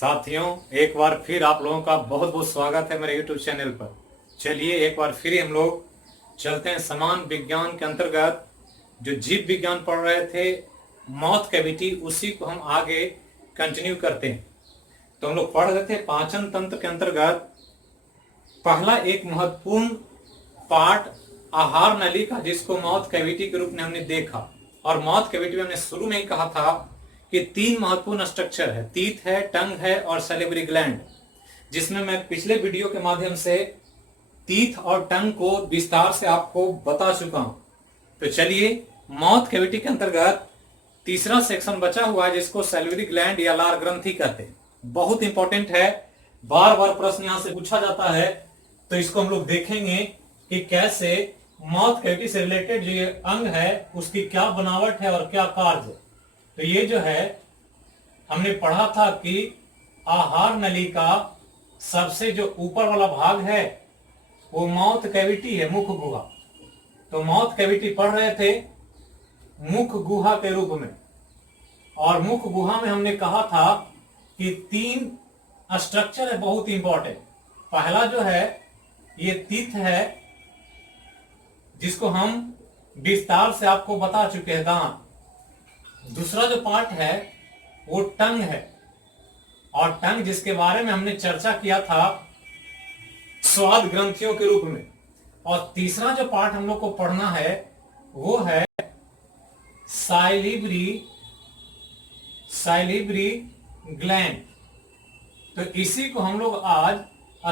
साथियों, एक बार फिर आप लोगों का बहुत बहुत स्वागत है मेरे YouTube चैनल पर। चलिए एक बार फिर हम लोग चलते हैं समान विज्ञान के अंतर्गत जो जीव विज्ञान पढ़ रहे थे, माउथ कैविटी, उसी को हम आगे कंटिन्यू करते हैं। तो हम लोग पढ़ रहे थे पाचन तंत्र के अंतर्गत पहला एक महत्वपूर्ण पार्ट आहार नली का, जिसको माउथ कैविटी के रूप में हमने देखा। और माउथ कैविटी में हमने शुरू में ही कहा था कि तीन महत्वपूर्ण स्ट्रक्चर है, तीत है, टंग है और सैलिवरी ग्लैंड, जिसमें मैं पिछले वीडियो के माध्यम से तीत और टंग को विस्तार से आपको बता चुका हूं। तो चलिए माउथ कैविटी के अंतर्गत तीसरा सेक्शन बचा हुआ है, जिसको सैलिवरी ग्लैंड या लार ग्रंथि कहते हैं। बहुत इंपॉर्टेंट है, बार बार प्रश्न यहां से पूछा जाता है। तो इसको हम लोग देखेंगे कि कैसे माउथ कैविटी से रिलेटेड जो ये अंग है उसकी क्या बनावट है और क्या कार्य। तो ये जो है हमने पढ़ा था कि आहार नली का सबसे जो ऊपर वाला भाग है वो माउथ कैविटी है, मुख गुहा। तो माउथ कैविटी पढ़ रहे थे मुख गुहा के रूप में, और मुख गुहा में हमने कहा था कि तीन स्ट्रक्चर है बहुत इंपॉर्टेंट। पहला जो है ये तीत है, जिसको हम विस्तार से आपको बता चुके हैं, दांत। दूसरा जो पार्ट है वो टंग है, और टंग जिसके बारे में हमने चर्चा किया था स्वाद ग्रंथियों के रूप में। और तीसरा जो पार्ट हम लोग को पढ़ना है वो है साइलिब्री ग्लैंड। तो इसी को हम लोग आज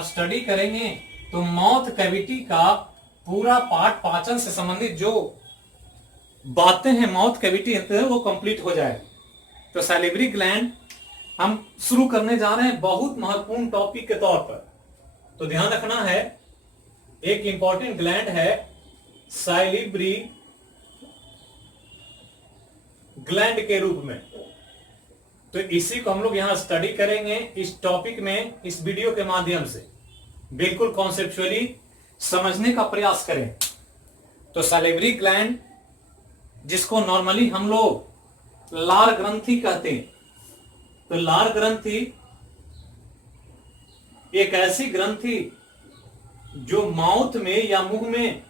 स्टडी करेंगे। तो माउथ कैविटी का पूरा पार्ट, पाचन से संबंधित जो बातें हैं माउथ कैविटी वो कंप्लीट हो जाए। तो सैलिवरी ग्लैंड हम शुरू करने जा रहे हैं बहुत महत्वपूर्ण टॉपिक के तौर पर। तो ध्यान रखना है, एक इंपॉर्टेंट ग्लैंड है सैलिवरी ग्लैंड के रूप में। तो इसी को हम लोग यहां स्टडी करेंगे इस टॉपिक में, इस वीडियो के माध्यम से बिल्कुल कॉन्सेप्चुअली समझने का प्रयास करें। तो सैलिवरी ग्लैंड, जिसको नॉर्मली हम लोग लार ग्रंथि कहते हैं। तो लार ग्रंथि एक ऐसी ग्रंथि जो माउथ में या मुंह में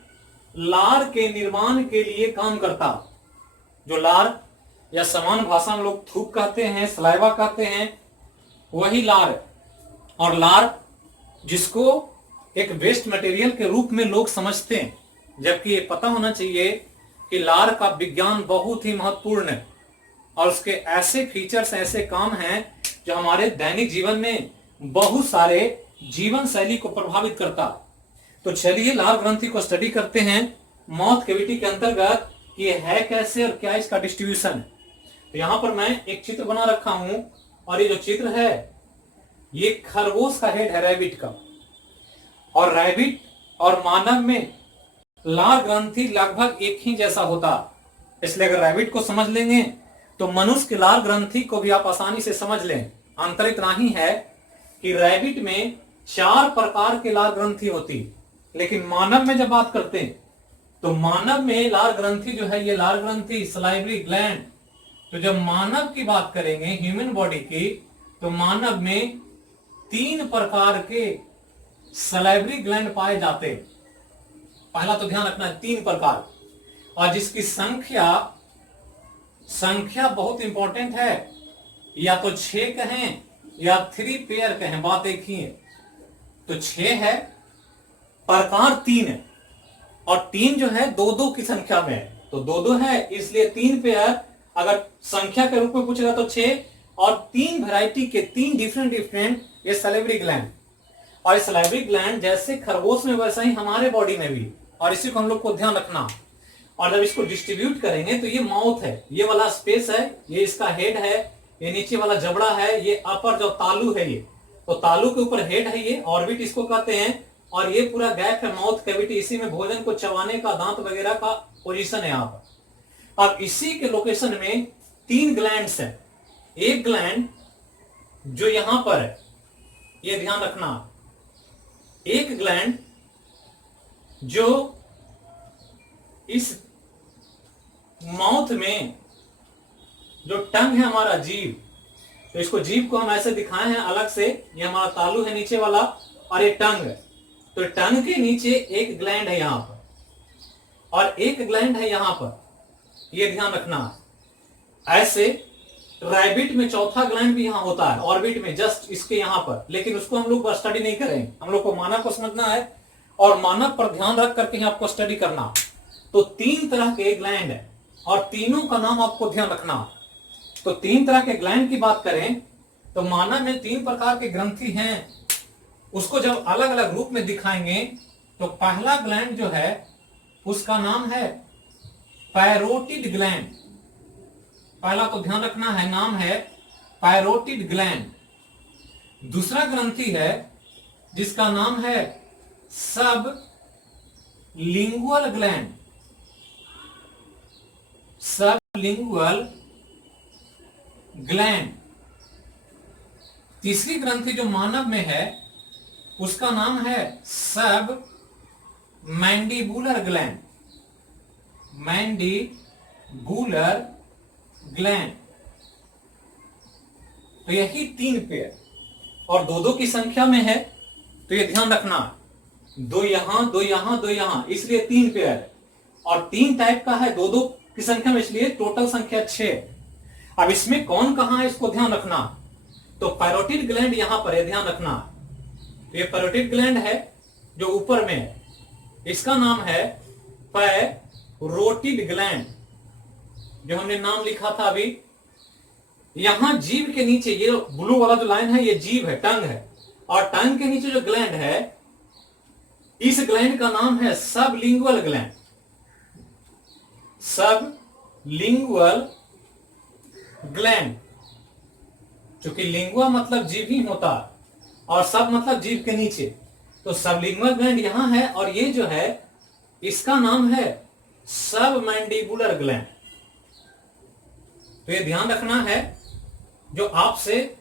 लार के निर्माण के लिए काम करता। जो लार या समान भाषा में लोग थूक कहते हैं, सलाइवा कहते हैं, वही लार है। और लार जिसको एक वेस्ट मटेरियल के रूप में लोग समझते हैं, जबकि ये पता होना चाहिए कि लार का विज्ञान बहुत ही महत्वपूर्ण है, और उसके ऐसे फीचर्स, ऐसे काम हैं जो हमारे दैनिक जीवन में बहुत सारे जीवन शैली को प्रभावित करता है। तो चलिए लार ग्रंथि को स्टडी करते हैं माउथ कैविटी के अंतर्गत कि ये है कैसे और क्या इसका डिस्ट्रीब्यूशन है। तो यहां पर मैं एक चित्र बना रखा हूं, और ये जो चित्र है ये खरगोश का हेड है, रैबिट का। और रैबिट और मानव में लार ग्रंथि लगभग एक ही जैसा होता, इसलिए अगर रैबिट को समझ लेंगे तो मनुष्य की लार ग्रंथि को भी आप आसानी से समझ लें। अंतर इतना ही है कि रैबिट में 4 प्रकार के लार ग्रंथि होती, लेकिन मानव में जब बात करते हैं तो मानव में लार ग्रंथि जो है ये लार ग्रंथि सलाइवरी ग्लैंड। तो जब मानव की बात करेंगे, ह्यूमन बॉडी की, तो मानव में 3 प्रकार के सलाइवरी ग्लैंड पाए जाते हैं। पहला तो ध्यान रखना है 3 प्रकार, और जिसकी संख्या बहुत इंपॉर्टेंट है, या तो 6 कहें या 3 पेयर कहें, बात एक ही है। तो 6 है, प्रकार 3 है, और 3 जो है 2-2 की संख्या में है। तो 2-2 है, इसलिए 3 पेयर अगर संख्या के रूप में पूछेगा तो 6, और 3 वैरायटी के 3 डिफरेंट ये सैलिवरी ग्लैंड। और इस सैलिवरी ग्लैंड जैसे खरगोश में वैसा ही हमारे बॉडी में भी, और इसी को हम लोग को ध्यान रखना। और जब इसको डिस्ट्रीब्यूट करेंगे तो ये माउथ है, ये वाला स्पेस है, ये इसका हेड है, ये नीचे वाला जबड़ा है, ये अपर जो तालू है, ये तो तालू के ऊपर हेड है, ये ऑर्बिट इसको कहते हैं, और ये पूरा गैप है माउथ कैविटी। इसी में भोजन को चबाने का, दांत वगैरह का पोजीशन है यहाँ पर। अब इसी के लोकेशन में 3 ग्लैंड्स है। एक ग्लैंड जो यहां पर है, ये ध्यान रखना, एक ग्लैंड जो इस माउथ में जो टंग है हमारा जीव, तो इसको जीभ को हम ऐसे दिखाए हैं अलग से, ये हमारा तालू है नीचे वाला और ये टंग है। तो टंग के नीचे एक ग्लैंड है यहां पर और एक ग्लैंड है यहां पर, ये ध्यान रखना। ऐसे रैबिट में चौथा ग्लैंड भी यहां होता है ऑर्बिट में, जस्ट इसके यहां पर, लेकिन उसको हम लोग स्टडी नहीं करेंगे। हम लोग को मानव को समझना है और मानव पर ध्यान रख करके ही आपको स्टडी करना। तो 3 तरह के ग्लैंड है और तीनों का नाम आपको ध्यान रखना। तो 3 तरह के ग्लैंड की बात करें तो मानव में 3 प्रकार के ग्रंथि हैं, उसको जब अलग अलग रूप में दिखाएंगे तो पहला ग्लैंड जो है उसका नाम है पैरोटिड ग्लैंड। पहला तो ध्यान रखना है, नाम है पैरोटिड ग्लैंड। दूसरा ग्रंथि है जिसका नाम है सब लिंगुअल ग्लैंड, सब लिंगुअल ग्लैंड। तीसरी ग्रंथि जो मानव में है उसका नाम है सब मैंडिबुलर ग्लैंड, मैंडिबुलर ग्लैंड। तो यही 3 पेयर और 2-2 की संख्या में है, तो ये ध्यान रखना, 2 यहां 2 यहां 2 यहां, इसलिए 3 पेयर और 3 टाइप का है 2-2 की संख्या में, इसलिए टोटल संख्या 6। अब इसमें कौन कहां है इसको ध्यान रखना। तो पैरोटिड ग्लैंड यहां पर है, ध्यान रखना। तो ये पैरोटिड ग्लैंड है जो ऊपर में है, इसका नाम है पैरोटिड ग्लैंड, जो हमने नाम लिखा था अभी। यहां जीभ के नीचे ये ब्लू वाला जो लाइन है ये जीभ है, टंग है, और टंग के नीचे जो ग्लैंड है इस ग्लैंड का नाम है सबलिंगुअल ग्लैंड, सबलिंगुअल ग्लैंड। क्योंकि लिंगुआ मतलब जीभ ही होता है और सब मतलब जीभ के नीचे, तो सबलिंगुअल ग्लैंड यहां है और ये जो है इसका नाम है सबमैंडिबुलर ग्लैंड। तो ये ध्यान रखना है, जो आपसे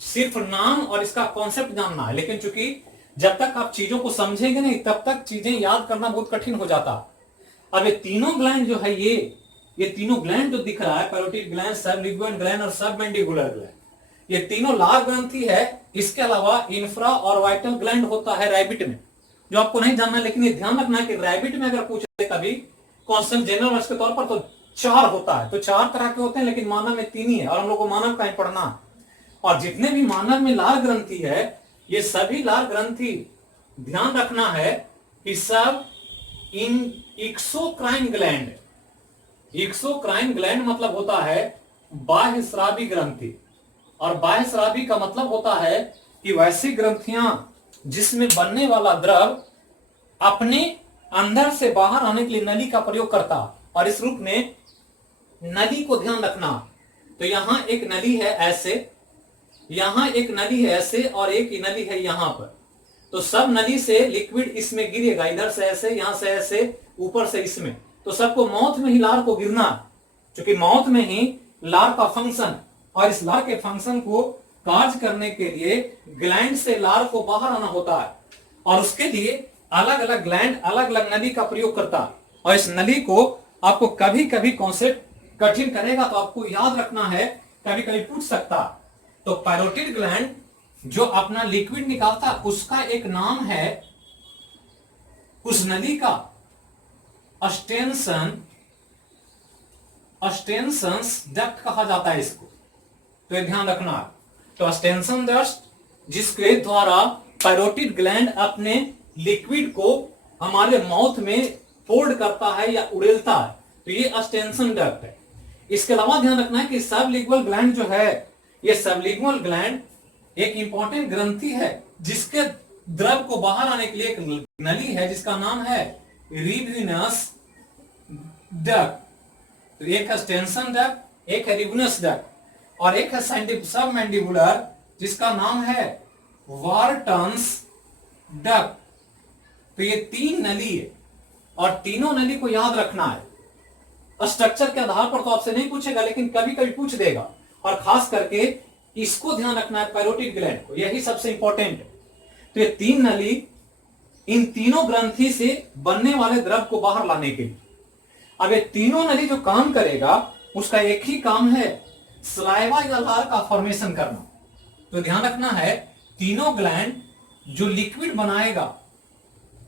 सिर्फ नाम और इसका कॉन्सेप्ट जानना है, लेकिन चूंकि जब तक आप चीजों को समझेंगे नहीं तब तक चीजें याद करना बहुत कठिन हो जाता। अब ये तीनों ग्लैंड जो है ये तीनों ग्लैंड जो दिख रहा है, पैरोटिड ग्लैंड, सबलिंगुअल ग्लैंड और सबमैंडिबुलर ग्लैंड, ये तीनों लार ग्रंथि है। इसके अलावा इंफ्रा और वाइटल ग्लैंड होता है रैबिट में, जो आपको नहीं जानना, लेकिन ये ध्यान रखना है कि रैबिट में अगर पूछे कभी कॉन्सेप्ट जनरल वर्ष के तौर पर तो 4 होता है। तो 4 तरह के होते हैं, लेकिन मानव में 3 ही है और हम लोग को मानव का ही पढ़ना। और जितने भी मानव में लार ग्रंथि है ये सभी लार ग्रंथि ध्यान रखना है कि सब इन एक्सोक्राइन ग्लैंड, एक्सोक्राइन ग्लैंड मतलब होता है बाह्य स्रावी ग्रंथि, और बाह्य स्रावी का मतलब होता है कि वैसी ग्रंथियां जिसमें बनने वाला द्रव अपने अंदर से बाहर आने के लिए नली का प्रयोग करता, और इस रूप में नली को ध्यान रखना। तो यहां एक नली है ऐसे, यहां एक नली है ऐसे और एक नली है यहां पर। तो सब नली से लिक्विड इसमें गिरेगा, इधर से ऐसे, यहां से ऐसे, ऊपर से इसमें। तो सबको माउथ में ही लार को गिरना, क्योंकि माउथ में ही लार का फंक्शन, और इस लार के फंक्शन को कार्य करने के लिए ग्लैंड से लार को बाहर आना होता है, और उसके लिए अलग अलग ग्लैंड अलग अलग नली का प्रयोग करता है। और इस नली को आपको कभी कभी कॉन्सेप्ट कठिन करेगा तो आपको याद रखना है, कभी कभी पूछ सकता। तो पैरोटिड ग्लैंड जो अपना लिक्विड निकालता उसका एक नाम है, उस नली का अस्टेंशंस डक्ट कहा जाता है इसको। तो ये ध्यान रखना। तो अस्टेंशन डक्ट जिसके द्वारा पैरोटिड ग्लैंड अपने लिक्विड को हमारे माउथ में फोल्ड करता है या उड़ेलता है, तो ये अस्टेंशन डक्ट है। इसके अलावा ध्यान रखना है कि सबलिंगुअल ग्लैंड जो है, ये सबलिंगुअल ग्लैंड एक इंपॉर्टेंट ग्रंथि है जिसके द्रव को बाहर आने के लिए एक नली है जिसका नाम है रिविनस डक्ट। तो एक है स्टेंशन डक्ट, एक है रिविनस डक्ट और एक है सबमैंडिबुलर जिसका नाम है वार्टन्स डक्ट। तो ये 3 नली है और तीनों नली को याद रखना है। स्ट्रक्चर के आधार पर तो आपसे नहीं पूछेगा, लेकिन कभी कभी पूछ देगा, और खास करके इसको ध्यान रखना है पैरोटिड ग्लैंड को, यही सबसे इंपॉर्टेंट है। तो ये 3 नली इन तीनों ग्रंथि से बनने वाले द्रव को बाहर लाने के लिए। अब ये तीनों नली जो काम करेगा उसका एक ही काम है सलाइवा या लार का फॉर्मेशन करना। तो ध्यान रखना है, तीनों ग्लैंड जो लिक्विड बनाएगा,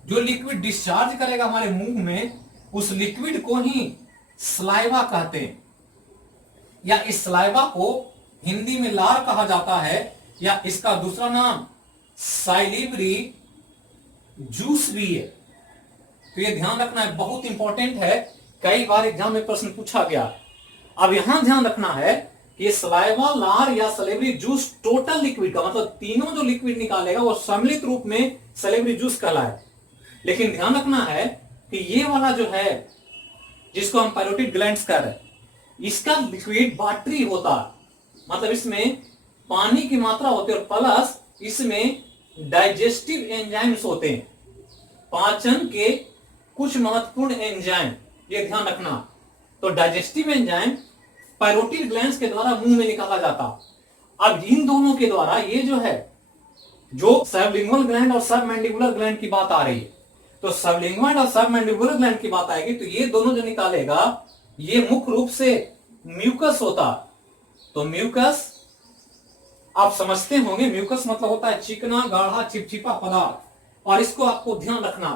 जो लिक्विड डिस्चार्ज करेगा हमारे मुंह में, उस लिक्विड को ही सलाइवा कहते हैं, या इस सलाइवा को हिंदी में लार कहा जाता है, या इसका दूसरा नाम साइलिवरी जूस भी है। तो ये ध्यान रखना है, बहुत इंपॉर्टेंट है, कई बार एग्जाम में प्रश्न पूछा गया। अब यहां ध्यान रखना है कि ये सलाइवा, लार या सलेवरी जूस टोटल लिक्विड का मतलब तीनों जो लिक्विड निकालेगा वो सम्मिलित रूप में सलेवरी जूस कहलाए। लेकिन ध्यान रखना है कि ये वाला जो है जिसको हम पैरोटिड ग्लैंड्स कह रहे हैं, इसका लिक्विड वाटरी होता है, मतलब इसमें पानी की मात्रा होती है, और प्लस इसमें डाइजेस्टिव एंजाइम्स होते हैं, पाचन के कुछ महत्वपूर्ण एंजाइम, ये ध्यान रखना। तो डाइजेस्टिव एंजाइम पैरोटिड ग्लैंड्स के द्वारा मुंह में निकाला जाता। अब इन दोनों के द्वारा ये जो है, जो सबलिंगुअल ग्लैंड और सबमैंडिबुलर ग्लैंड की बात आ रही है, तो सबलिंगुअल और सबमैंडिबुलर ग्लैंड की बात आएगी तो ये दोनों जो निकालेगा ये मुख्य रूप से म्यूकस होता। तो म्यूकस आप समझते होंगे, म्यूकस मतलब होता है चिकना, गाढ़ा, चिपचिपा पदार्थ, और इसको आपको ध्यान रखना।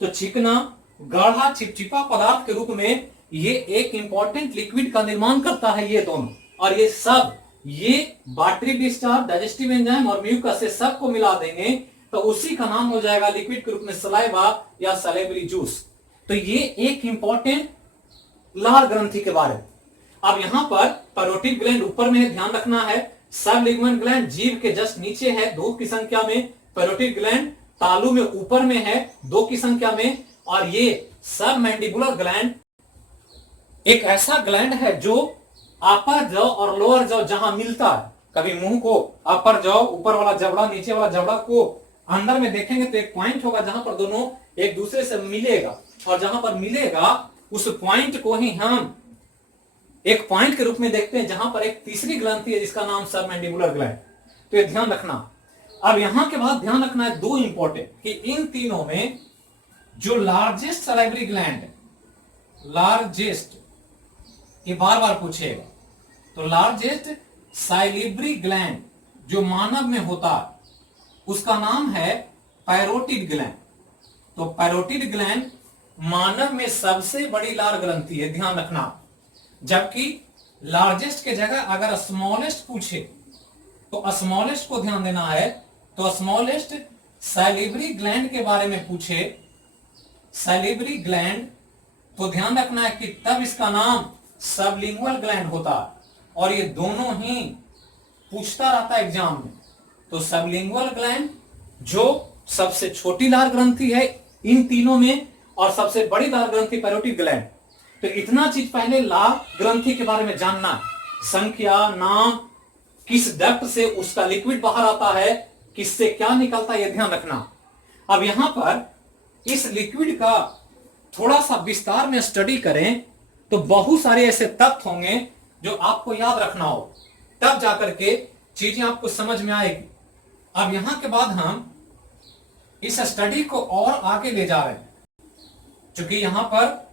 तो चिकना, गाढ़ा, चिपचिपा पदार्थ के रूप में ये एक इंपॉर्टेंट लिक्विड का निर्माण करता है ये दोनों, और ये सब, ये वाटरी डिस्चार्ज, डाइजेस्टिव एंजाइम और म्यूकस, से सबको मिला देंगे तो उसी का नाम हो जाएगा लिक्विड के रूप में सलाइवा या सलेवरी जूस। तो ये एक इंपॉर्टेंट लार ग्रंथि के बारे में। अब यहां पर पैरोटिड ग्लैंड ऊपर में है, ध्यान रखना है। सबलिंगुअल ग्लैंड जीभ के जस्ट नीचे है 2 की संख्या में, पैरोटिड ग्लैंड तालू में ऊपर में है 2 की संख्या में, और ये सबमैंडिबुलर ग्लैंड एक ऐसा ग्लैंड है जो अपर जॉ और लोअर जॉ जहां मिलता है, कभी मुंह को अपर जॉ, ऊपर वाला जबड़ा, नीचे वाला जबड़ा को अंदर में देखेंगे तो एक पॉइंट होगा जहां पर दोनों एक दूसरे से मिलेगा, और जहां पर मिलेगा उस पॉइंट को ही हम एक पॉइंट के रूप में देखते हैं, जहां पर एक तीसरी ग्रंथि है जिसका नाम सबमैंडिबुलर ग्लैंड। तो ये ध्यान रखना। अब यहां के बाद ध्यान रखना है 2 इंपॉर्टेंट, कि इन तीनों में जो लार्जेस्ट सलाइवरी ग्लैंड, लार्जेस्ट, ये बार बार पूछेगा, तो लार्जेस्ट साइलिवरी ग्लैंड जो मानव में होता है उसका नाम है पैरोटिड ग्लैंड। तो पैरोटिड ग्लैंड मानव में सबसे बड़ी लार ग्रंथि है, ध्यान रखना। जबकि लार्जेस्ट के जगह अगर स्मॉलेस्ट पूछे तो स्मॉलेस्ट को ध्यान देना है। तो स्मॉलेस्ट सैलिवरी ग्लैंड के बारे में पूछे, सैलिवरी ग्लैंड, तो ध्यान रखना है कि तब इसका नाम सबलिंगुअल ग्लैंड होता, और ये दोनों ही पूछता रहता है एग्जाम में। तो सबलिंगुअल ग्लैंड जो सबसे छोटी लार ग्रंथि है इन तीनों में, और सबसे बड़ी लार ग्रंथि पैरोटिड ग्लैंड। तो इतना चीज पहले लार ग्रंथि के बारे में जानना, संख्या, नाम, किस डक्ट से उसका लिक्विड बाहर आता है, किससे क्या निकलता है, यह ध्यान रखना। अब यहां पर इस लिक्विड का थोड़ा सा विस्तार में स्टडी करें तो बहुत सारे ऐसे तथ्य होंगे जो आपको याद रखना हो, तब जाकर के चीजें आपको समझ में आएगी। अब यहां के बाद हम इस स्टडी को और आगे ले जा रहे हैं, क्योंकि यहां पर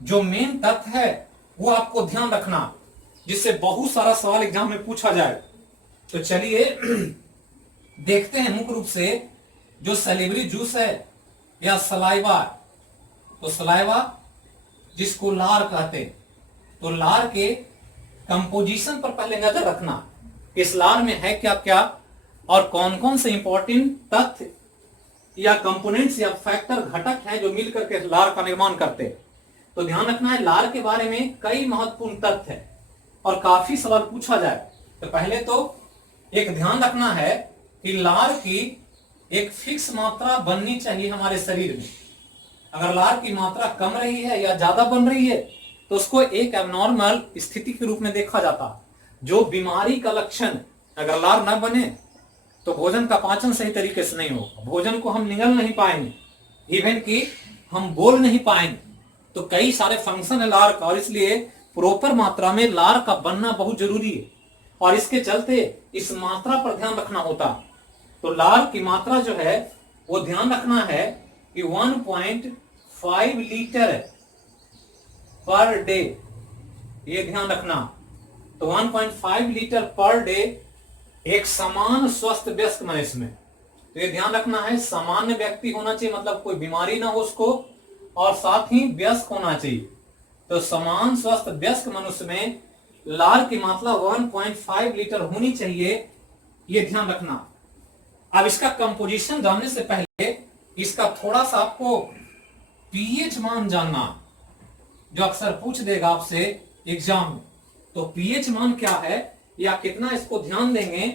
जो मेन तथ्य है वो आपको ध्यान रखना, जिससे बहुत सारा सवाल एग्जाम में पूछा जाए। तो चलिए देखते हैं मुख्य रूप से जो सैलिवरी जूस है या सलाइवा, तो सलाइवा जिसको लार कहते हैं, तो लार के कंपोजिशन पर पहले नजर रखना, इस लार में है क्या क्या और कौन कौन से इंपॉर्टेंट तथ्य या कंपोनेंट्स या फैक्टर, घटक हैं जो मिलकर के लार का निर्माण करते हैं। तो ध्यान रखना है लार के बारे में कई महत्वपूर्ण तथ्य है और काफी सवाल पूछा जाए। तो पहले तो एक ध्यान रखना है कि लार की एक फिक्स मात्रा बननी चाहिए हमारे शरीर में। अगर लार की मात्रा कम रही है या ज्यादा बन रही है तो उसको एक एबनॉर्मल स्थिति के रूप में देखा जाता, जो बीमारी का लक्षण। अगर लार न बने तो भोजन का पाचन सही तरीके से नहीं होगा, भोजन को हम निगल नहीं पाएंगे, इवन कि हम बोल नहीं पाएंगे। तो कई सारे फंक्शन है लार का, और इसलिए प्रॉपर मात्रा में लार का बनना बहुत जरूरी है, और इसके चलते इस मात्रा पर ध्यान रखना होता। तो लार की मात्रा जो है वो ध्यान रखना है कि 1.5 लीटर पर डे, ये ध्यान रखना। तो 1.5 लीटर पर डे एक समान स्वस्थ वयस्क मनुष्य में, तो ये ध्यान रखना है, सामान्य व्यक्ति होना चाहिए, मतलब कोई बीमारी ना हो उसको, और साथ ही वयस्क होना चाहिए। तो समान स्वस्थ वयस्क मनुष्य में लार की मात्रा 1.5 लीटर होनी चाहिए, ये ध्यान रखना। अब इसका कंपोजिशन जानने से पहले इसका थोड़ा सा आपको पीएच मान जानना, जो अक्सर पूछ देगा आपसे एग्जाम में। तो पीएच मान क्या है या कितना, इसको ध्यान देंगे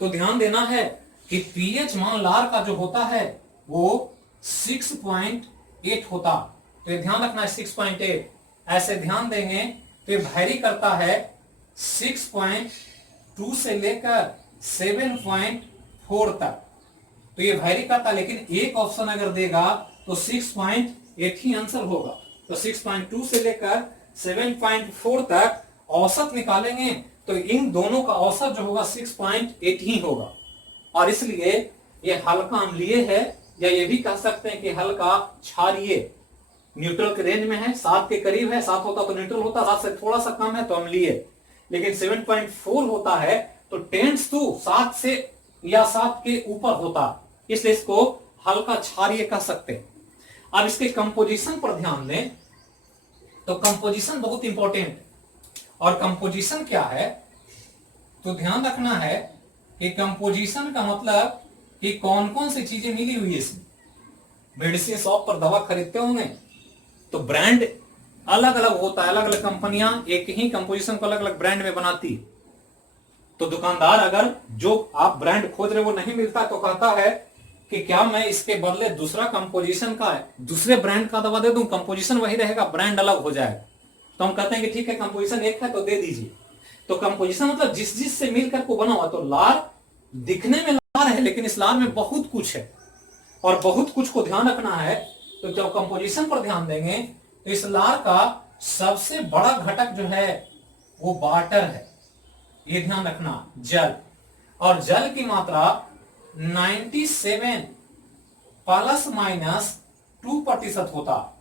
तो ध्यान देना है कि पीएच मान लार का जो होता है वो 6.8 होता, तो ये ध्यान रखना है 6.8, ऐसे ध्यान देंगे तो ये वैरी करता है 6.2 से लेकर 7.4 तक, तो ये वैरी करता, लेकिन एक ऑप्शन अगर देगा तो 6.8 ही आंसर होगा। तो 6.2 से लेकर 7.4 तक औसत निकालेंगे तो इन दोनों का औसत जो होगा 6.8 ही होगा, और इसलिए ये हल्का अम्लीय है, या ये भी कह सकते हैं कि हल्का क्षारीय, न्यूट्रल के रेंज में है, 7 के करीब है, 7 होता तो न्यूट्रल होता, 7 से थोड़ा सा कम है तो अम्लीय, लेकिन 7.4 होता है तो टेंड्स टू 7 से या 7 के ऊपर होता, इसलिए इसको हल्का क्षारीय कह सकते हैं। अब इसके कंपोजिशन पर ध्यान दें तो कंपोजिशन बहुत इंपॉर्टेंट, और कंपोजिशन क्या है तो ध्यान रखना है कि कंपोजिशन का मतलब कि कौन कौन सी चीजें मिली हुई है इसमें। मेडिसिन शॉप पर दवा खरीदते होंगे तो ब्रांड अलग अलग होता है, अलग अलग कंपनियां एक ही कंपोजिशन को अलग अलग ब्रांड में बनाती है, तो दुकानदार अगर जो आप ब्रांड खोज रहे वो नहीं मिलता तो कहता है कि क्या मैं इसके बदले दूसरा कंपोजिशन का है, दूसरे ब्रांड का दवा दे दूं, कंपोजिशन वही रहेगा, ब्रांड अलग हो जाएगा। तो हम कहते हैं कि ठीक है कंपोजिशन एक है तो दे दीजिए। तो कंपोजिशन मतलब जिस जिस से मिलकर को बना हुआ, तो लार दिखने में लार है लेकिन इस लार में बहुत कुछ है, और बहुत कुछ को ध्यान रखना है। तो जब कंपोजिशन पर ध्यान देंगे तो इस लार का सबसे बड़ा घटक जो है वो वाटर है, ये ध्यान रखना, जल, और जल की मात्रा 97 ±2% होता,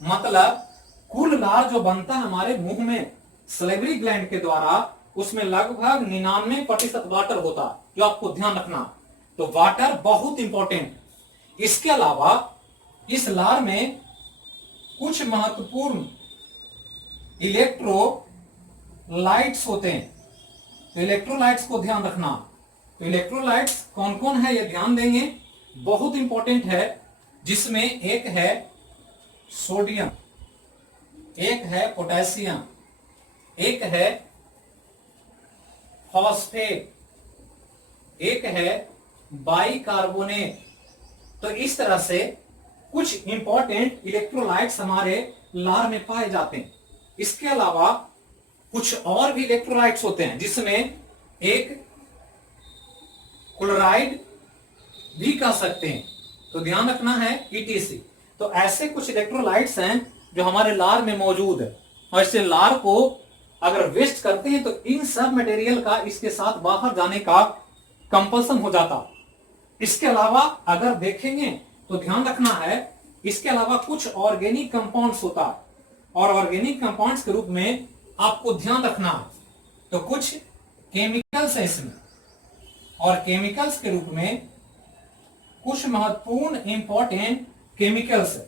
मतलब कुल लार जो बनता है हमारे मुंह में सलेवरी ग्लैंड के द्वारा, उसमें लगभग 99% वाटर होता, जो आपको ध्यान रखना। तो वाटर बहुत इंपॉर्टेंट। इसके अलावा इस लार में कुछ महत्वपूर्ण इलेक्ट्रोलाइट्स होते हैं, तो इलेक्ट्रोलाइट्स को ध्यान रखना। तो इलेक्ट्रोलाइट्स कौन कौन है ये ध्यान देंगे, बहुत इंपॉर्टेंट है, जिसमें एक है सोडियम, एक है पोटेशियम, एक है फॉस्फेट, एक है बाइकार्बोनेट। तो इस तरह से कुछ इंपॉर्टेंट इलेक्ट्रोलाइट्स हमारे लार में पाए जाते हैं। इसके अलावा कुछ और भी इलेक्ट्रोलाइट्स होते हैं, जिसमें एक क्लोराइड भी कह सकते हैं, तो ध्यान रखना है ETC। तो ऐसे कुछ इलेक्ट्रोलाइट्स हैं जो हमारे लार में मौजूद है, और इससे लार को अगर वेस्ट करते हैं तो इन सब मटेरियल का इसके साथ बाहर जाने का कंपल्सन हो जाता। इसके अलावा अगर देखेंगे तो ध्यान रखना है, इसके अलावा कुछ ऑर्गेनिक कंपाउंड्स होता है, और ऑर्गेनिक कंपाउंड्स के रूप में आपको ध्यान रखना है तो कुछ केमिकल्स है इसमें, और केमिकल्स के रूप में कुछ महत्वपूर्ण इंपॉर्टेंट केमिकल्स है,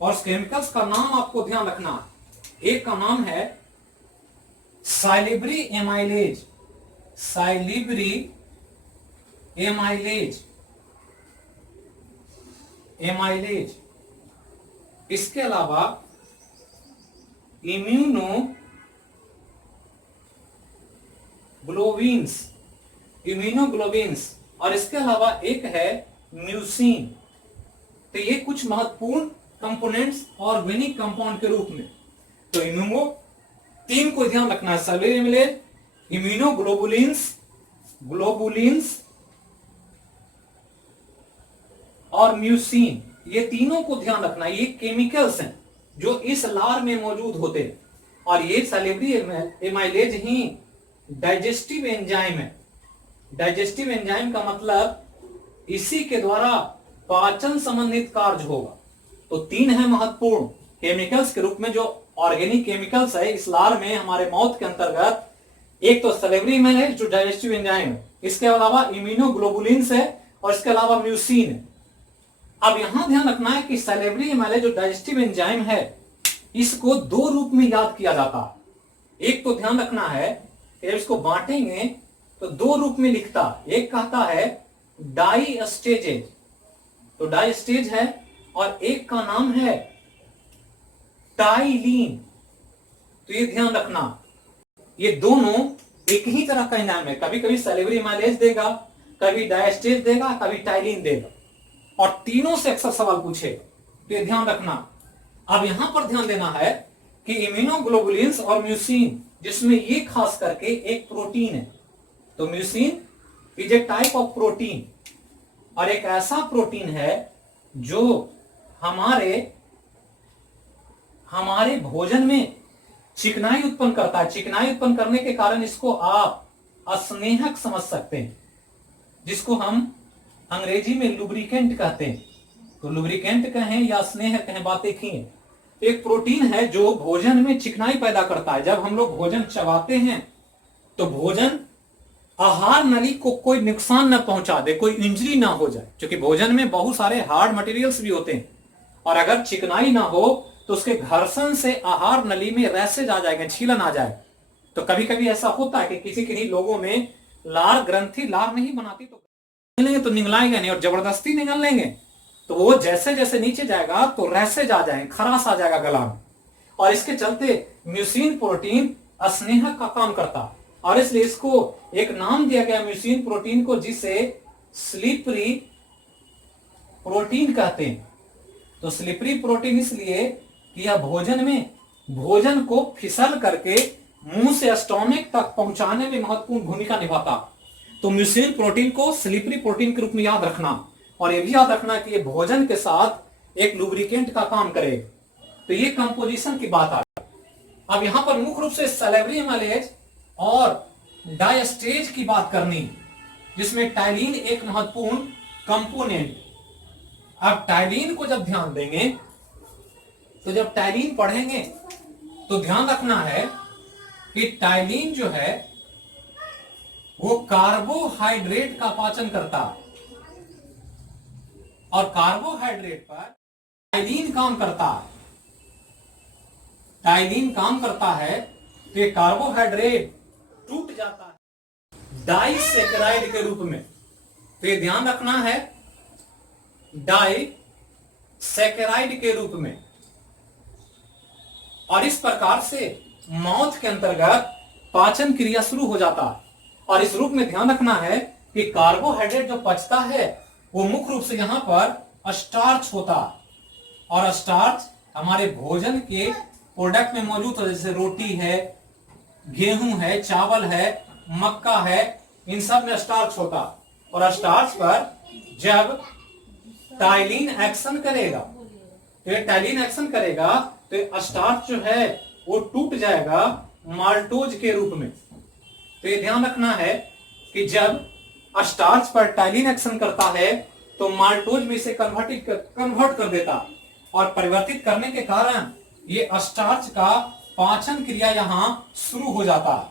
और उस केमिकल्स का नाम आपको ध्यान रखना है। एक का नाम है साइलिब्री एमाइलेज, साइलिब्री एमाइलेज, एमाइलेज। इसके अलावा इम्यूनोग्लोबिन्स, इम्यूनोग्लोबिन्स, और इसके अलावा एक है म्यूसिन। तो ये कुछ महत्वपूर्ण कंपोनेंट्स ऑर्गेनिक कंपाउंड के रूप में। तो इम्यूनो तीन को ध्यान रखना है, साइलिब्री, इम्यूनोग्लोबुलिन्स, ग्लोबुलिन्स और म्यूसिन, ये तीनों को ध्यान रखना। ये केमिकल्स हैं जो इस लार में मौजूद होते हैं, और ये साइलिब्री एमाइलेज ही डाइजेस्टिव एंजाइम है। डाइजेस्टिव एंजाइम का मतलब इसी के द्वारा पाचन संबंधित कार्य होगा। तो तीन है महत्वपूर्ण केमिकल्स के रूप में जो ऑर्गेनिक केमिकल्स है इस लार में हमारे माउथ के अंतर्गत, एक तो सलेवरी है जो डाइजेस्टिव एंजाइम है, इसके अलावा इम्यूनोग्लोबुलिन्स है, और इसके अलावा म्यूसिन है। अब यहां ध्यान रखना है कि सलेवरी एमाइलेज जो डाइजेस्टिव एंजाइम है, इसको दो रूप में याद किया जाता है। एक तो ध्यान रखना है कि जब इसको बांटेंगे तो दो रूप में लिखता, एक कहता है डाइस्टेजेज, तो डाइस्टेज है, और एक का नाम है टाइलीन। तो ये ध्यान रखना, ये दोनों एक ही तरह का एंजाइम है, कभी कभी सलेवरी एमाइलेज देगा, कभी डाइस्टेज देगा, कभी टाइलीन देगा, और तीनों से अक्सर सवाल पूछे, तो ये ध्यान रखना। अब यहां पर ध्यान देना है कि इम्यूनोग्लोबुलिन्स और म्यूसिन, जिसमें ये खास करके एक प्रोटीन है, तो mucin is a type of protein, और एक ऐसा प्रोटीन है जो हमारे भोजन में चिकनाई उत्पन्न करता है। चिकनाई उत्पन्न करने के कारण इसको आप अस्नेहक समझ सकते हैं, जिसको हम अंग्रेजी में लुब्रिकेंट कहते हैं। तो लुब्रिकेंट कहें या स्नेह कहें, बात एक ही है। एक प्रोटीन है जो भोजन में चिकनाई पैदा करता है। जब हम लोग भोजन चबाते हैं तो भोजन आहार नली को कोई नुकसान न पहुंचा दे, कोई इंजरी ना हो जाए, क्योंकि भोजन में बहुत सारे हार्ड मटेरियल्स भी होते हैं, और अगर चिकनाई ना हो तो उसके घर्षण से आहार नली में रैसेज आ जाएंगे, छीलन आ जाए। तो कभी कभी ऐसा होता है कि किसी लोगों में लार ग्रंथि लार नहीं बनाती, तो निकलेंगे तो निकलाएंगे नहीं, और जबरदस्ती निकल लेंगे तो वो जैसे जैसे नीचे जाएगा तो रैसेज आ जाएंगे, खराश आ जाएगा गला में, और इसके चलते म्यूसिन प्रोटीन अस्नेहक का काम करता, और इसलिए इसको एक नाम दिया गया म्यूसिन प्रोटीन को, जिसे स्लिपरी प्रोटीन कहते हैं। तो स्लिपरी प्रोटीन इसलिए कि यह भोजन को फिसल करके मुंह से स्टोमक तक पहुंचाने में महत्वपूर्ण भूमिका निभाता। तो म्यूसिन प्रोटीन को स्लिपरी प्रोटीन के रूप में याद रखना, और यह भी याद रखना कि यह भोजन के साथ एक लुब्रिकेंट का काम करे। तो ये कंपोजिशन की बात आ गई। अब यहां पर मुख्य रूप से सलेवरी एमाइलेज और डायस्टेज की बात करनी, जिसमें टाइलीन एक महत्वपूर्ण कंपोनेंट। अब टाइलीन को जब ध्यान देंगे, तो जब टाइलीन पढ़ेंगे तो ध्यान रखना है कि टाइलीन जो है वो कार्बोहाइड्रेट का पाचन करता, और कार्बोहाइड्रेट पर टाइलीन काम करता है। टाइलीन काम करता है तो ये कार्बोहाइड्रेट टूट जाता है डाइसैकेराइड के रूप में। तो ये ध्यान रखना है, डाइसैकेराइड के रूप में, और इस प्रकार से मौत के अंतर्गत पाचन क्रिया शुरू हो जाता है। और इस रूप में ध्यान रखना है कि कार्बोहाइड्रेट जो पचता है वो मुख्य रूप से यहां पर स्टार्च होता, और स्टार्च हमारे भोजन के प्रोडक्ट में मौजूद होता है, जैसे रोटी है, गेहूं है, चावल है, मक्का है, इन सब में स्टार्च होता। और स्टार्च पर जब टाइलीन एक्शन करेगा, तो ये टाइलीन एक्शन करेगा तो स्टार्च जो है वो टूट जाएगा माल्टोज के रूप में। तो ये ध्यान रखना है कि जब स्टार्च पर टाइलीन एक्शन करता है तो माल्टोज में इसे कन्वर्ट कर देता, और परिवर्तित करने के कारण ये स्टार्च का पाचन क्रिया यहां शुरू हो जाता है।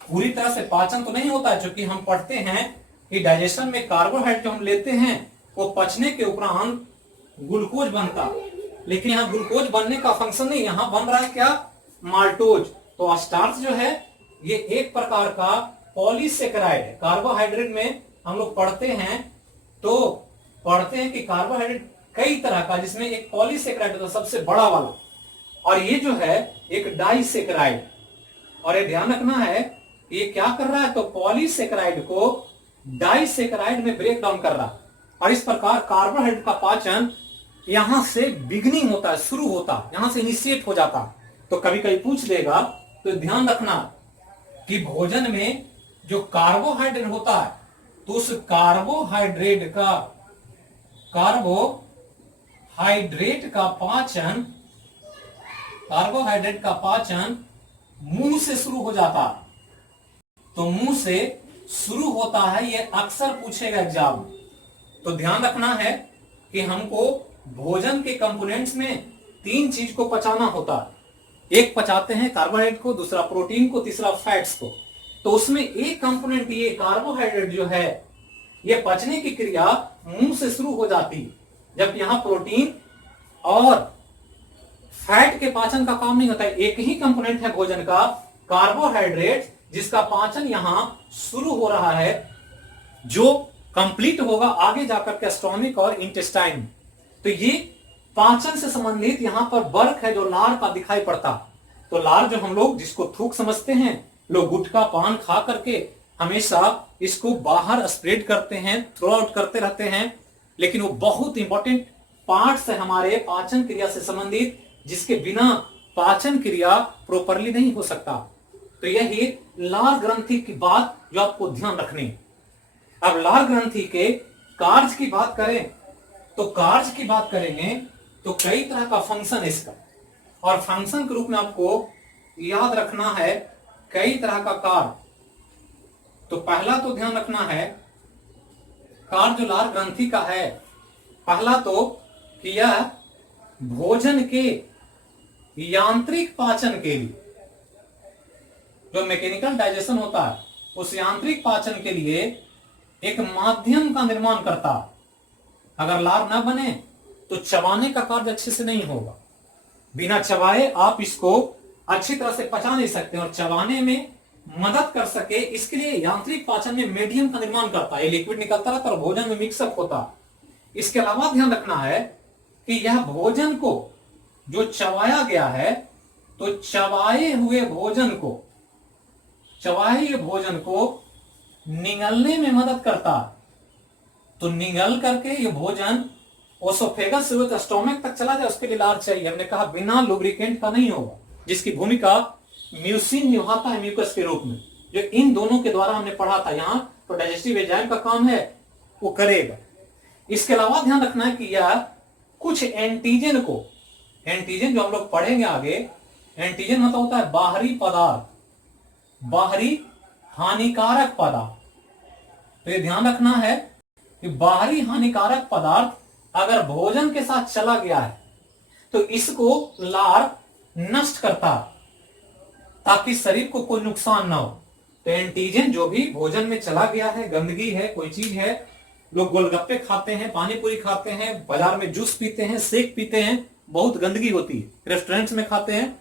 पूरी तरह से पाचन तो नहीं होता है, क्योंकि हम पढ़ते हैं कि डाइजेशन में कार्बोहाइड्रेट जो हम लेते हैं वो पचने के उपरांत ग्लूकोज बनता, लेकिन यहाँ ग्लूकोज बनने का फंक्शन नहीं, यहाँ बन रहा है क्या, माल्टोज। तो स्टार्च जो है ये एक प्रकार का पॉलीसेकेराइड है। कार्बोहाइड्रेट में हम लोग पढ़ते हैं कि कार्बोहाइड्रेट कई तरह का, जिसमें एक पॉलीसेकेराइड होता है सबसे बड़ा वाला, और ये जो है एक डाइसेकेराइड। और ये ध्यान रखना है ये क्या कर रहा है, तो पॉलीसेकेराइड को डाइसेकेराइड में ब्रेक डाउन कर रहा है, और इस प्रकार कार्बोहाइड्रेट का पाचन यहां से बिगनिंग होता है, शुरू होता है, यहां से इनिशिएट हो जाता है। तो कभी कभी पूछ देगा, तो ध्यान रखना कि भोजन में जो कार्बोहाइड्रेट होता है, तो उस कार्बोहाइड्रेट का पाचन मुंह से शुरू हो जाता है। तो मुंह से शुरू होता है, ये अक्सर पूछेगा एग्जाम में। तो ध्यान रखना है कि हमको भोजन के कंपोनेंट्स में तीन चीज को पचाना होता है। एक पचाते हैं कार्बोहाइड्रेट को, दूसरा प्रोटीन को, तीसरा फैट्स को। तो तो उसमें एक कंपोनेंट ये कार्बोहाइड्रेट जो है, ये पचने की क्रिया मुंह से शुरू हो जाती है, जबकि यहां प्रोटीन और फैट के पाचन का काम नहीं होता है। एक ही कंपोनेंट है भोजन का, कार्बोहाइड्रेट, जिसका पाचन यहां शुरू हो रहा है, जो कंप्लीट होगा आगे जाकर के स्टोमिक और इंटेस्टाइन। तो ये पाचन से संबंधित यहां पर वर्क है जो लार का दिखाई पड़ता। तो लार जो हम लोग जिसको थूक समझते हैं, लोग गुटखा पान खा करके हमेशा इसको बाहर स्प्रेड करते हैं, थ्रो आउट करते रहते हैं, लेकिन वो बहुत इंपॉर्टेंट पार्ट्स है हमारे पाचन क्रिया से संबंधित, जिसके बिना पाचन क्रिया प्रॉपरली नहीं हो सकता। तो यही लार ग्रंथि की बात जो आपको ध्यान रखनी। अब लार ग्रंथि के कार्य की बात करें, तो कार्य की बात करेंगे तो कई तरह का फंक्शन है इसका, और फंक्शन के रूप में आपको याद रखना है कई तरह का कार्य। तो पहला तो ध्यान रखना है कार्य जो लार ग्रंथि का है, पहला तो कि यह भोजन के यांत्रिक पाचन के लिए, जो मैकेनिकल डाइजेशन होता है, उस यांत्रिक पाचन के लिए एक माध्यम का निर्माण करता। अगर लार ना बने तो चबाने का कार्य अच्छे से नहीं होगा। बिना चबाए आप इसको अच्छी तरह से पचा नहीं सकते, और चबाने में मदद कर सके इसके लिए यांत्रिक पाचन में मीडियम का निर्माण करता है। लिक्विड निकलता रहता है और भोजन में मिक्सअप होता। इसके अलावा ध्यान रखना है कि यह भोजन को जो चबाया गया है, तो चबाए हुए भोजन को निगलने में मदद करता। तो निगल करके ये भोजन ओसोफेगस से स्टोमक तक चला जाए, उसके लिए लार चाहिए। हमने कहा बिना लुब्रिकेंट का नहीं होगा, जिसकी भूमिका म्यूसिन निभाता है म्यूकस के रूप में, जो इन दोनों के द्वारा हमने पढ़ा था। यहां तो डाइजेस्टिव एंजाइम का काम है, वो करेगा। इसके अलावा ध्यान रखना है कि यह कुछ एंटीजन को, एंटीजन जो हम लोग पढ़ेंगे आगे, एंटीजन मतलब होता है बाहरी पदार्थ, बाहरी हानिकारक पदार्थ। तो ये ध्यान रखना है कि बाहरी हानिकारक पदार्थ अगर भोजन के साथ चला गया है तो इसको लार नष्ट करता, ताकि शरीर को कोई नुकसान ना हो। तो एंटीजन जो भी भोजन में चला गया है, गंदगी है, कोई चीज है, लोग गोलगप्पे खाते हैं, पानी पूरी खाते हैं, बाजार में जूस पीते हैं, शेक पीते हैं, बहुत गंदगी होती है, रेस्टोरेंट्स में खाते हैं।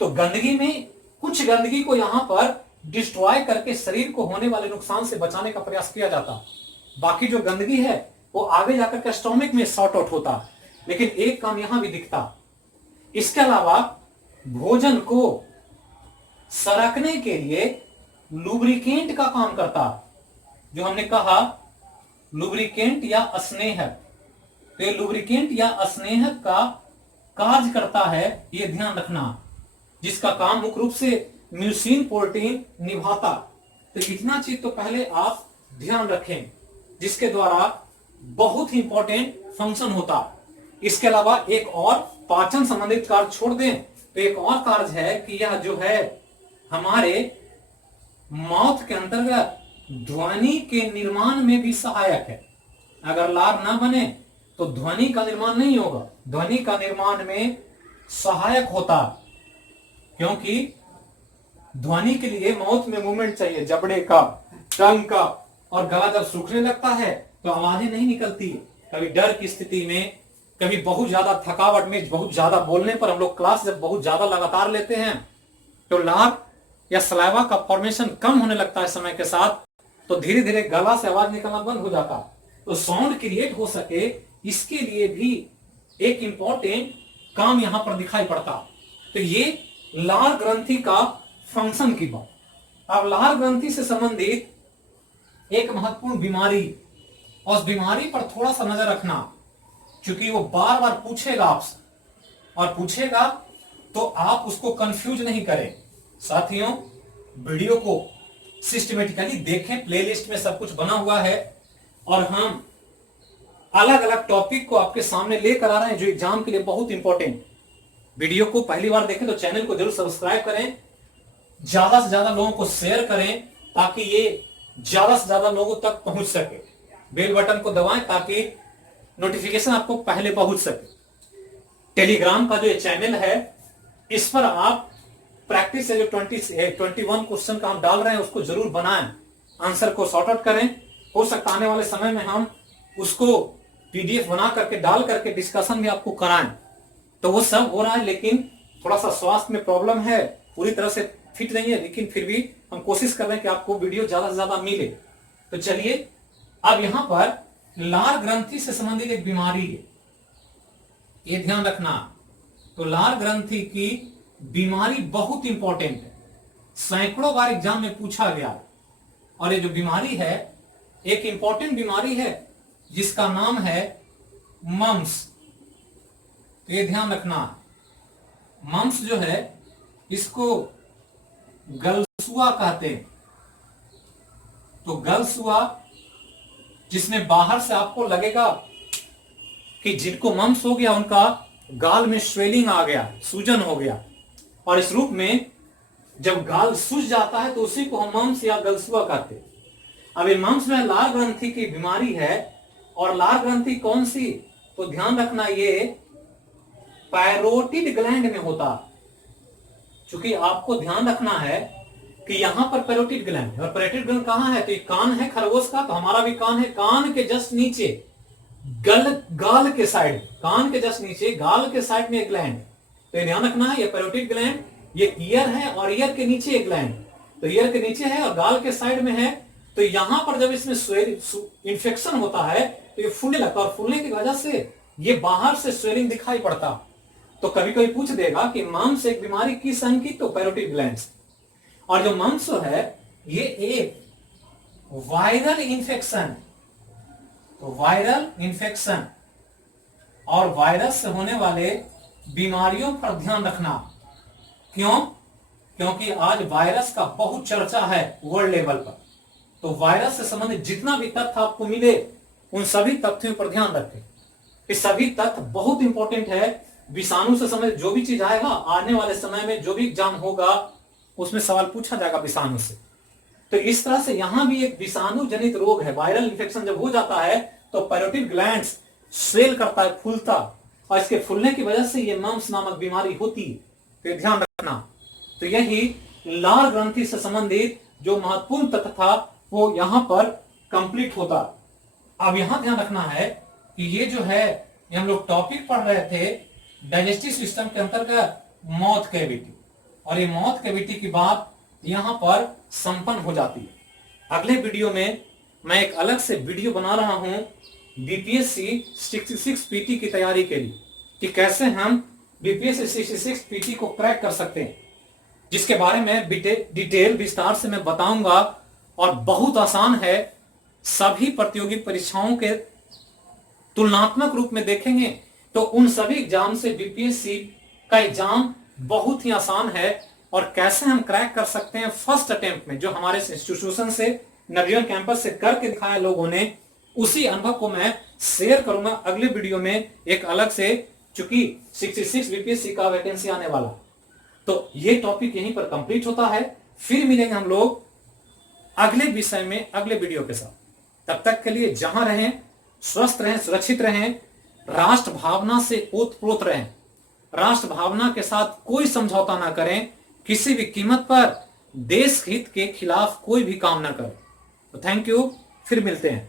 तो गंदगी में कुछ गंदगी को यहां पर डिस्ट्रॉय करके शरीर को होने वाले नुकसान से बचाने का प्रयास किया जाता। बाकी जो गंदगी है वो आगे जाकर के स्टोमक में सॉर्ट आउट होता। लेकिन एक काम यहां भी दिखता। इसके अलावा भोजन को सरकने के लिए लुब्रिकेंट का काम करता, जो हमने कहा लुब्रिकेंट या स्नेहक। तो ये लुब्रिकेंट या स्नेहक का कार्य करता है, ये ध्यान रखना, जिसका काम मुख्य रूप से म्यूसिन प्रोटीन निभाता। तो इतना चीज तो पहले आप ध्यान रखें, जिसके द्वारा बहुत ही इंपॉर्टेंट फंक्शन होता। इसके अलावा एक और पाचन संबंधित कार्य छोड़ दें तो एक और कार्य है कि यह जो है हमारे माउथ के अंतर्गत ध्वनि के निर्माण में भी सहायक है। अगर लार ना बने तो ध्वनि का निर्माण नहीं होगा, ध्वनि का निर्माण में सहायक होता, क्योंकि ध्वनि के लिए माउथ में मूवमेंट चाहिए, जबड़े का, टंग का, और गला जब सूखने लगता है तो आवाजें नहीं निकलती। कभी डर की स्थिति में, कभी बहुत ज्यादा थकावट में, बहुत ज्यादा बोलने पर, हम लोग क्लास जब बहुत ज्यादा लगातार लेते हैं तो लार या सलाइवा का फॉर्मेशन कम होने लगता है समय के साथ, तो धीरे धीरे गला से आवाज निकलना बंद हो जाता। तो साउंड क्रिएट हो सके इसके लिए भी एक इंपॉर्टेंट काम यहां पर दिखाई पड़ता। तो ये लार ग्रंथि का फंक्शन की बात। अब लार ग्रंथि से संबंधित एक महत्वपूर्ण बीमारी, और उस बीमारी पर थोड़ा सा नजर रखना, क्योंकि वो बार बार पूछेगा आपसे, और पूछेगा तो आप उसको कंफ्यूज नहीं करें। साथियों, वीडियो को सिस्टमेटिकली देखें, प्लेलिस्ट में सब कुछ बना हुआ है, और हम अलग अलग टॉपिक को आपके सामने लेकर आ रहे हैं जो एग्जाम के लिए बहुत इंपॉर्टेंट। वीडियो को पहली बार देखें तो चैनल को जरूर सब्सक्राइब करें, ज्यादा से ज्यादा लोगों को शेयर करें ताकि ये ज्यादा से ज्यादा लोगों तक पहुंच सके। बेल बटन को दबाएं ताकि नोटिफिकेशन आपको पहले पहुंच सके। टेलीग्राम का जो ये चैनल है, इस पर आप प्रैक्टिस से जो 21 क्वेश्चन का हम डाल रहे हैं उसको जरूर बनाएं, आंसर को सॉर्ट आउट करें। हो सकता आने वाले समय में हम उसको पीडीएफ बना करके डाल करके डिस्कशन भी आपको कराएं। तो वो सब हो रहा है, लेकिन थोड़ा सा स्वास्थ्य में प्रॉब्लम है, पूरी तरह से फिट नहीं है, लेकिन फिर भी हम कोशिश कर रहे हैं कि आपको वीडियो ज्यादा से ज्यादा मिले। तो चलिए, अब यहां पर लार ग्रंथि से संबंधित एक बीमारी है, ये ध्यान रखना। तो लार ग्रंथि की बीमारी बहुत इंपॉर्टेंट है, सैकड़ों बार एग्जाम में पूछा गया। और ये जो बीमारी है एक इंपॉर्टेंट बीमारी है जिसका नाम है मम्स। तो ये ध्यान रखना, मम्स जो है इसको गलसुआ कहते हैं। तो गलसुआ, जिसमें बाहर से आपको लगेगा कि जिनको मम्स हो गया उनका गाल में स्वेलिंग आ गया, सूजन हो गया, और इस रूप में जब गाल सूज जाता है तो उसी को हम मम्स या गलसुआ कहते हैं। अब ये मम्स में लार ग्रंथि की बीमारी है, और लार ग्रंथि कौन सी? तो ध्यान रखना, ये पैरोटिड ग्लैंड में होता। चूंकि आपको ध्यान रखना है कि यहां पर पैरोटिड ग्लैंड है, और पैरोटिड ग्लैंड कहां है? तो ये कान है खरगोश का, तो हमारा भी कान है, कान के जस्ट नीचे गाल के साइड, कान के जस्ट नीचे गाल के साइड में एक ग्लैंड। तो ये ध्यान रखना है, ये पैरोटिड ग्लैंड, ये ईयर है और ईयर के नीचे एक ग्लैंड। तो ईयर के नीचे है और गाल के साइड में है। तो यहां पर जब इसमें इंफेक्शन होता है तो ये फूलने लगता है, और फूलने की वजह से ये बाहर से स्वेलिंग दिखाई पड़ता। तो कभी कभी पूछ देगा कि मम्स एक बीमारी किस अंग की? तो पैरोटिड ग्लैंड। और जो मम्स है ये एक वायरल इन्फेक्शन, तो वायरल इन्फेक्शन और वायरस से होने वाले बीमारियों पर ध्यान रखना। क्यों? क्योंकि आज वायरस का बहुत चर्चा है वर्ल्ड लेवल पर। तो वायरस से संबंधित जितना भी तथ्य आपको मिले उन सभी तथ्यों पर ध्यान रखें। ये सभी तथ्य बहुत इंपॉर्टेंट है। विषाणु से संबंधित जो भी चीज आएगा आने वाले समय में, जो भी एग्जाम होगा उसमें सवाल पूछा जाएगा विषाणु से। तो इस तरह से यहां भी एक विषाणु जनित रोग है। वायरल इंफेक्शन जब हो जाता है तो पैरोटिड ग्लैंड्स स्वेल करता है, फूलता, और इसके फूलने की वजह से ये मम्स नामक बीमारी होती है। तो ध्यान रखना। तो यही लार ग्रंथि से संबंधित जो महत्वपूर्ण तथ्य था वो यहां पर कंप्लीट होता। अब यहां ध्यान रखना है कि ये जो है, ये हम लोग टॉपिक पढ़ रहे थे डाइजेस्टिव सिस्टम के अंतर्गत माउथ कैविटी, और ये माउथ कैविटी की बात यहां पर संपन्न हो जाती है। अगले वीडियो में मैं एक अलग से वीडियो बना रहा हूं बीपीएससी 66 पीटी की तैयारी के लिए, कि कैसे हम बीपीएससी 66 पीटी को क्रैक कर सकते हैं, जिसके बारे में डिटेल विस्तार से मैं बताऊंगा। और बहुत आसान है, सभी प्रतियोगी परीक्षाओं के तुलनात्मक रूप में देखेंगे तो उन सभी एग्जाम से बीपीएससी का एग्जाम बहुत ही आसान है। और कैसे हम क्रैक कर सकते हैं फर्स्ट अटेम्प्ट में, जो हमारे इंस्टीट्यूशन से नवजीवन कैंपस से करके दिखाया लोगों ने, उसी अनुभव को मैं शेयर करूंगा अगले वीडियो में एक अलग से, चूंकि 66 बीपीएससी का वैकेंसी आने वाला। तो ये टॉपिक यहीं पर कंप्लीट होता है। फिर मिलेंगे हम लोग अगले विषय में अगले वीडियो के साथ। तब तक के लिए जहां रहें, स्वस्थ रहें, सुरक्षित रहें, राष्ट्र भावना से ओतप्रोत रहें, राष्ट्र भावना के साथ कोई समझौता ना करें, किसी भी कीमत पर देश हित के खिलाफ कोई भी काम ना करें। तो थैंक यू, फिर मिलते हैं।